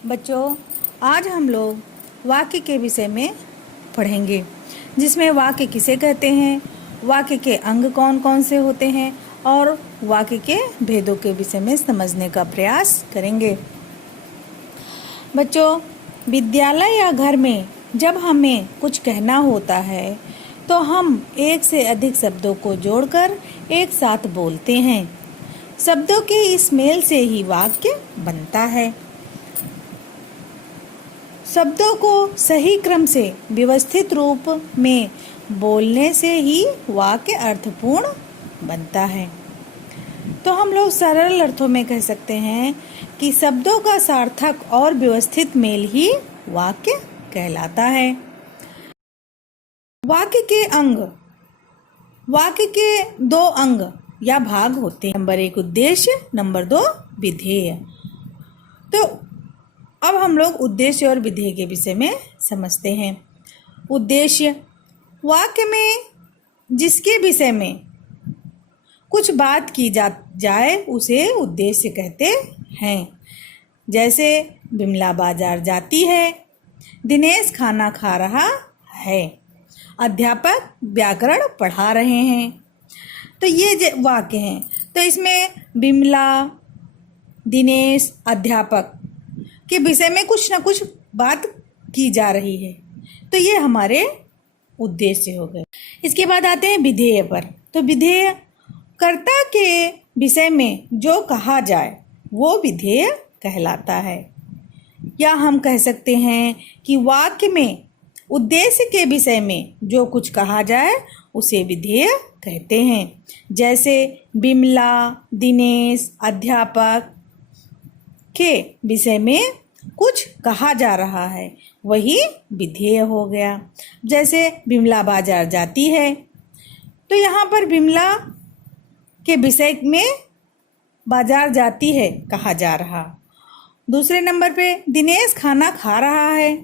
बच्चों, आज हम लोग वाक्य के विषय में पढ़ेंगे, जिसमें वाक्य किसे कहते हैं, वाक्य के अंग कौन कौन से होते हैं और वाक्य के भेदों के विषय में समझने का प्रयास करेंगे। बच्चों, विद्यालय या घर में जब हमें कुछ कहना होता है तो हम एक से अधिक शब्दों को जोड़कर एक साथ बोलते हैं। शब्दों के इस मेल से ही वाक्य बनता है। शब्दों को सही क्रम से व्यवस्थित रूप में बोलने से ही वाक्य अर्थपूर्ण बनता है। तो हम लोग सरल अर्थों में कह सकते हैं कि शब्दों का सार्थक और व्यवस्थित मेल ही वाक्य कहलाता है। वाक्य के अंग, वाक्य के दो अंग या भाग होते हैं। नंबर 1 उद्देश्य, नंबर 2 विधेय। तो अब हम लोग उद्देश्य और विधेय के विषय में समझते हैं। उद्देश्य, वाक्य में जिसके विषय में कुछ बात की जाए उसे उद्देश्य कहते हैं। जैसे बिमला बाजार जाती है, दिनेश खाना खा रहा है, अध्यापक व्याकरण पढ़ा रहे हैं। तो ये वाक्य हैं। तो इसमें बिमला, दिनेश, अध्यापक के विषय में कुछ ना कुछ बात की जा रही है, तो ये हमारे उद्देश्य हो गए। इसके बाद आते हैं विधेय पर। तो विधेय, कर्ता के विषय में जो कहा जाए वो विधेय कहलाता है। या हम कह सकते हैं कि वाक्य में उद्देश्य के विषय में जो कुछ कहा जाए उसे विधेय कहते हैं। जैसे बिमला, दिनेश, अध्यापक के विषय में कुछ कहा जा रहा है, वही विधेय हो गया। जैसे बिमला बाजार जाती है, तो यहाँ पर बिमला के विषय में बाजार जाती है कहा जा रहा। दूसरे नंबर पे दिनेश खाना खा रहा है,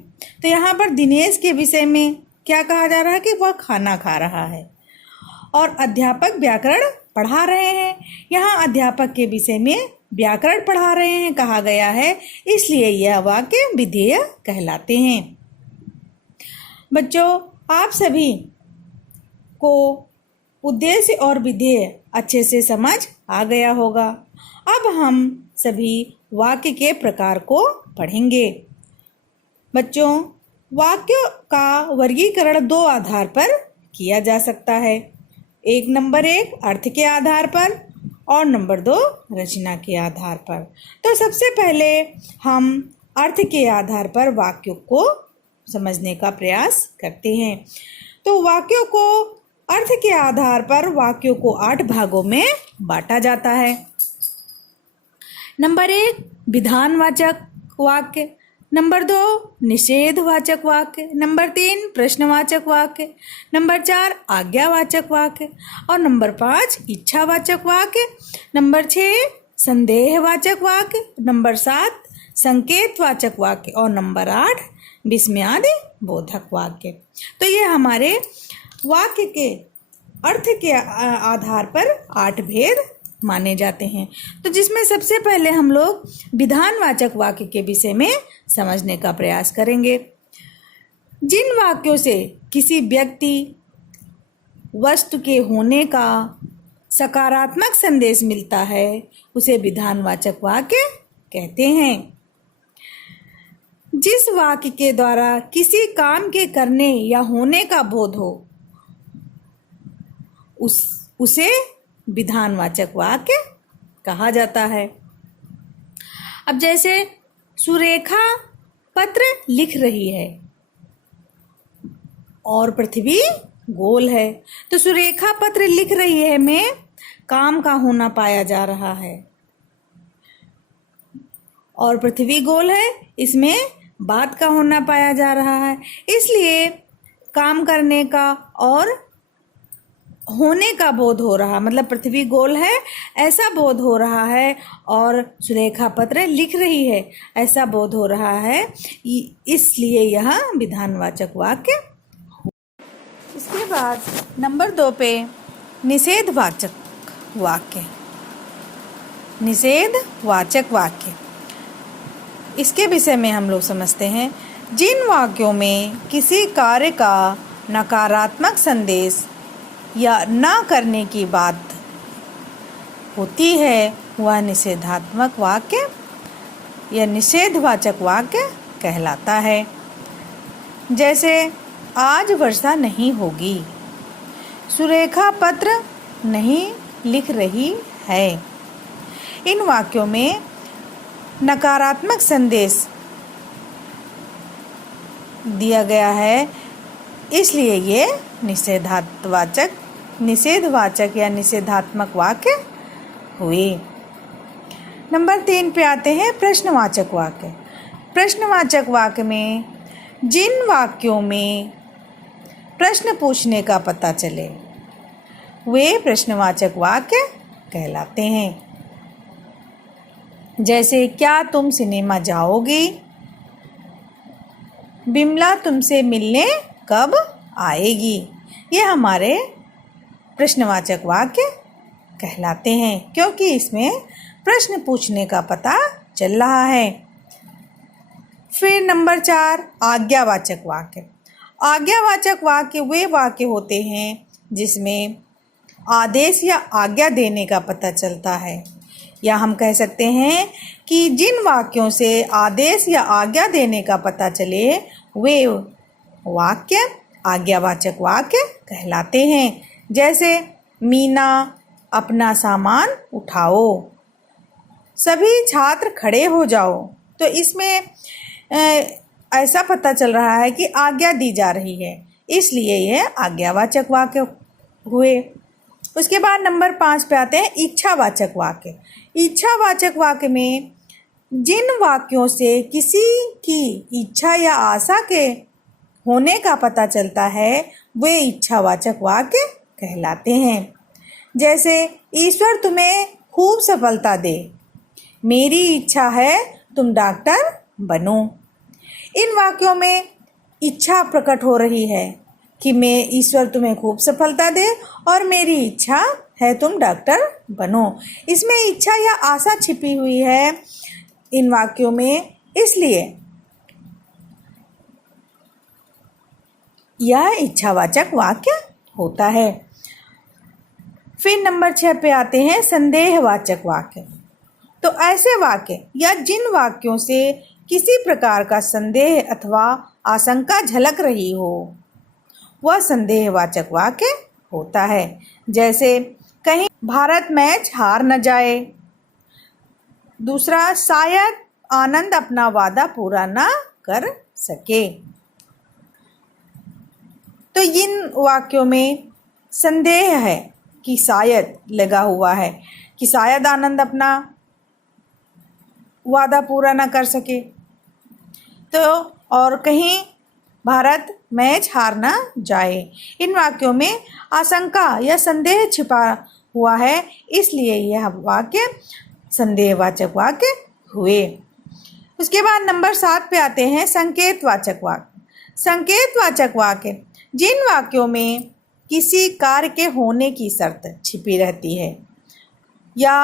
तो यहाँ पर दिनेश के विषय में क्या कहा जा रहा है कि वह खाना खा रहा है। और अध्यापक व्याकरण पढ़ा रहे हैं, यहाँ अध्यापक के विषय में व्याकरण पढ़ा रहे हैं कहा गया है, इसलिए यह वाक्य विधेय कहलाते हैं। बच्चों, आप सभी को उद्देश्य और विधेय अच्छे से समझ आ गया होगा। अब हम सभी वाक्य के प्रकार को पढ़ेंगे। बच्चों, वाक्यों का वर्गीकरण 2 आधार पर किया जा सकता है। नंबर 1 अर्थ के आधार पर और नंबर 2 रचना के आधार पर। तो सबसे पहले हम अर्थ के आधार पर वाक्यों को समझने का प्रयास करते हैं। तो वाक्यों को अर्थ के आधार पर वाक्यों को 8 भागों में बांटा जाता है। नंबर 1 विधानवाचक वाक्य, नंबर 2 निषेधवाचक वाक्य, नंबर 3 प्रश्नवाचक वाक्य, नंबर 4 आज्ञावाचक वाक्य और नंबर 5 इच्छावाचक वाक्य, नंबर 6 संदेहवाचक वाक्य, नंबर 7 संकेतवाचक वाक्य और नंबर 8 विस्मयादि बोधक वाक्य। तो ये हमारे वाक्य के अर्थ के आधार पर 8 भेद माने जाते हैं। तो जिसमें सबसे पहले हम लोग विधानवाचक वाक्य के विषय में समझने का प्रयास करेंगे। जिन वाक्यों से किसी व्यक्ति, वस्तु के होने का सकारात्मक संदेश मिलता है उसे विधानवाचक वाक्य कहते हैं। जिस वाक्य के द्वारा किसी काम के करने या होने का बोध हो उसे विधानवाचक वाक्य कहा जाता है। अब जैसे सुरेखा पत्र लिख रही है और पृथ्वी गोल है, तो सुरेखा पत्र लिख रही है में काम का होना पाया जा रहा है और पृथ्वी गोल है इसमें बात का होना पाया जा रहा है। इसलिए काम करने का और होने का बोध हो रहा, मतलब पृथ्वी गोल है ऐसा बोध हो रहा है और सुरेखा पत्र लिख रही है ऐसा बोध हो रहा है, इसलिए यह विधानवाचक वाक्य। इसके बाद नंबर 2 पे निषेधवाचक वाक्य। निषेधवाचक वाक्य इसके विषय में हम लोग समझते हैं। जिन वाक्यों में किसी कार्य का नकारात्मक संदेश या ना करने की बात होती है वह निषेधात्मक वाक्य या निषेधवाचक वाक्य कहलाता है। जैसे आज वर्षा नहीं होगी, सुरेखा पत्र नहीं लिख रही है। इन वाक्यों में नकारात्मक संदेश दिया गया है, इसलिए ये निषेधवाचक या निषेधात्मक वाक्य हुए। नंबर 3 पे आते हैं प्रश्नवाचक वाक्य। प्रश्नवाचक वाक्य में जिन वाक्यों में प्रश्न पूछने का पता चले वे प्रश्नवाचक वाक्य कहलाते हैं। जैसे क्या तुम सिनेमा जाओगी, बिमला तुमसे मिलने कब आएगी। ये हमारे प्रश्नवाचक वाक्य कहलाते हैं क्योंकि इसमें प्रश्न पूछने का पता चल रहा है। फिर नंबर 4 आज्ञावाचक वाक्य। आज्ञावाचक वाक्य वे वाक्य होते हैं जिसमें आदेश या आज्ञा देने का पता चलता है, या हम कह सकते हैं कि जिन वाक्यों से आदेश या आज्ञा देने का पता चले वे वाक्य आज्ञावाचक वाक्य कहलाते हैं। जैसे मीना अपना सामान उठाओ, सभी छात्र खड़े हो जाओ। तो इसमें ऐसा पता चल रहा है कि आज्ञा दी जा रही है, इसलिए यह आज्ञावाचक वाक्य हुए। उसके बाद नंबर 5 पे आते हैं इच्छावाचक वाक्य। इच्छावाचक वाक्य में जिन वाक्यों से किसी की इच्छा या आशा के होने का पता चलता है वे इच्छावाचक वाक्य कहलाते हैं। जैसे ईश्वर तुम्हें खूब सफलता दे, मेरी इच्छा है तुम डॉक्टर बनो। इन वाक्यों में इच्छा प्रकट हो रही है कि मैं ईश्वर तुम्हें खूब सफलता दे और मेरी इच्छा है तुम डॉक्टर बनो। इसमें इच्छा या आशा छिपी हुई है इन वाक्यों में, इसलिए यह इच्छावाचक वाक्य होता है। फिर नंबर 6 पे आते हैं संदेहवाचक वाक्य। तो ऐसे वाक्य या जिन वाक्यों से किसी प्रकार का संदेह अथवा आशंका झलक रही हो वह संदेहवाचक वाक्य होता है। जैसे कहीं भारत मैच हार न जाए। दूसरा, शायद आनंद अपना वादा पूरा ना कर सके। तो इन वाक्यों में संदेह है कि शायद लगा हुआ है कि शायद आनंद अपना वादा पूरा ना कर सके। तो और कहीं भारत मैच हार ना जाए। इन वाक्यों में आशंका या संदेह छिपा हुआ है, इसलिए यह वाक्य संदेहवाचक वाक्य हुए। उसके बाद नंबर 7 पे आते हैं संकेतवाचक वाक्य। संकेतवाचक वाक्य जिन वाक्यों में किसी कार्य के होने की शर्त छिपी रहती है या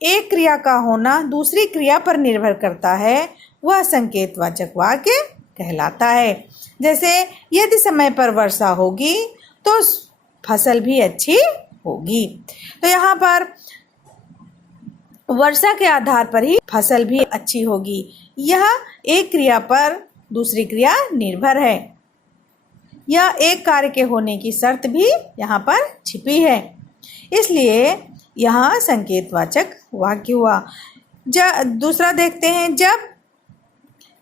एक क्रिया का होना दूसरी क्रिया पर निर्भर करता है वह संकेतवाचक वाक्य कहलाता है। जैसे यदि समय पर वर्षा होगी तो फसल भी अच्छी होगी। तो यहाँ पर वर्षा के आधार पर ही फसल भी अच्छी होगी। यह एक क्रिया पर दूसरी क्रिया निर्भर है। यह एक कार्य के होने की शर्त भी यहाँ पर छिपी है, इसलिए यहाँ संकेतवाचक वाक्य हुआ। दूसरा देखते हैं, जब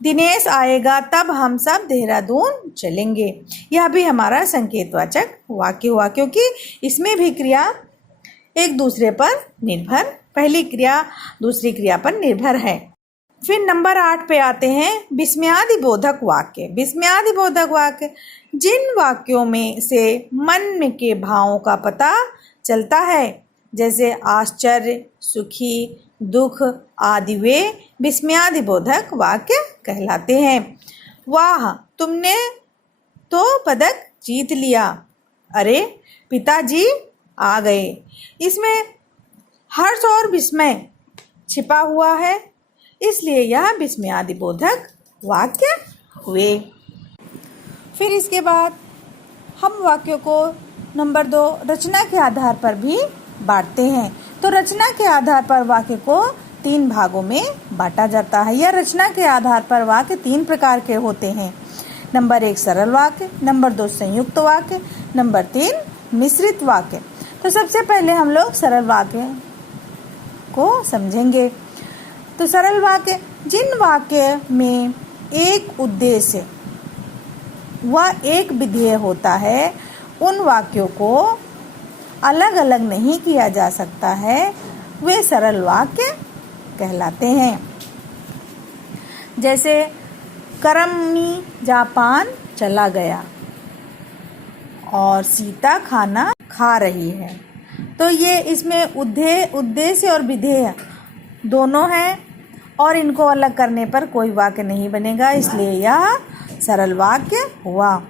दिनेश आएगा तब हम सब देहरादून चलेंगे। यह भी हमारा संकेतवाचक वाक्य हुआ क्योंकि इसमें भी क्रिया एक दूसरे पर निर्भर, पहली क्रिया दूसरी क्रिया पर निर्भर है। फिर नंबर 8 पे आते हैं विस्मयादिबोधक वाक्य। विस्मयादिबोधक वाक्य जिन वाक्यों में से मन के भावों का पता चलता है, जैसे आश्चर्य, सुखी, दुख आदि, वे विस्मयादिबोधक वाक्य कहलाते हैं। वाह, तुमने तो पदक जीत लिया, अरे पिताजी आ गए। इसमें हर्ष और विस्मय छिपा हुआ है, इसलिए यह विस्मयादिबोधक वाक्य हुए। फिर इसके बाद हम वाक्यों को नंबर 2 रचना के आधार पर भी बांटते हैं। तो रचना के आधार पर वाक्य को 3 भागों में बांटा जाता है। यह रचना के आधार पर वाक्य 3 प्रकार के होते हैं। नंबर 1 सरल वाक्य, नंबर 2 संयुक्त वाक्य, नंबर 3 मिश्रित वाक्य। तो सबसे पहले हम लोग सरल वाक्य को समझेंगे। तो सरल वाक्य जिन वाक्य में एक उद्देश्य व एक विधेय होता है, उन वाक्यों को अलग अलग नहीं किया जा सकता है, वे सरल वाक्य कहलाते हैं। जैसे करमी जापान चला गया और सीता खाना खा रही है। तो ये इसमें उद्देश्य और विधेय दोनों हैं और इनको अलग करने पर कोई वाक्य नहीं बनेगा, इसलिए यह सरल वाक्य हुआ।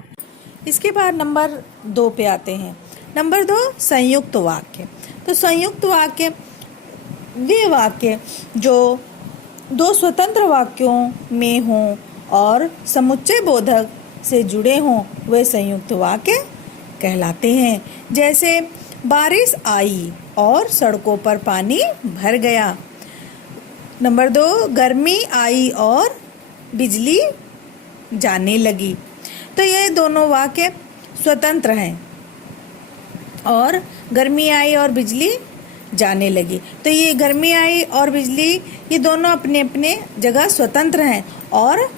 इसके बाद नंबर 2 पे आते हैं। नंबर 2 संयुक्त वाक्य। तो संयुक्त वाक्य वे वाक्य जो 2 स्वतंत्र वाक्यों में हों और समुच्चय बोधक से जुड़े हों, वे संयुक्त वाक्य कहलाते हैं। जैसे बारिश आई और सड़कों पर पानी भर गया। नंबर 2 गर्मी आई और बिजली जाने लगी। तो ये दोनों वाक्य स्वतंत्र हैं और गर्मी आई और बिजली जाने लगी। तो ये गर्मी आई और बिजली ये दोनों अपने अपने जगह स्वतंत्र हैं और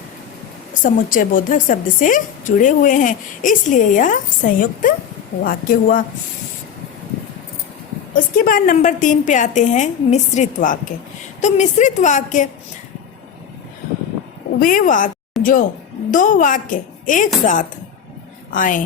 समुच्चय बोधक शब्द से जुड़े हुए हैं, इसलिए यह संयुक्त वाक्य हुआ। उसके बाद नंबर 3 पे आते हैं मिश्रित वाक्य। तो मिश्रित वाक्य वे वाक्य जो 2 वाक्य एक साथ आए।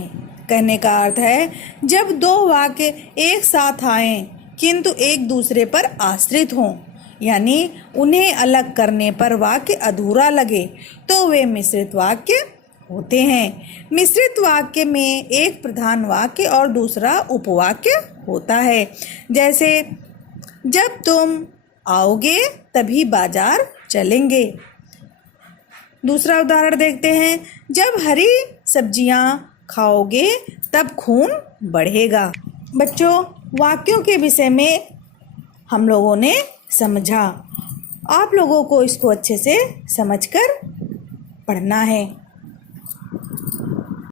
कहने का अर्थ है जब 2 वाक्य एक साथ आए किंतु एक दूसरे पर आश्रित हों, यानी उन्हें अलग करने पर वाक्य अधूरा लगे, तो वे मिश्रित वाक्य होते हैं। मिश्रित वाक्य में एक प्रधान वाक्य और दूसरा उपवाक्य होता है। जैसे जब तुम आओगे तभी बाजार चलेंगे। दूसरा उदाहरण देखते हैं, जब हरी सब्जियां खाओगे तब खून बढ़ेगा। बच्चों, वाक्यों के विषय में हम लोगों ने समझा। आप लोगों को इसको अच्छे से समझकर पढ़ना है।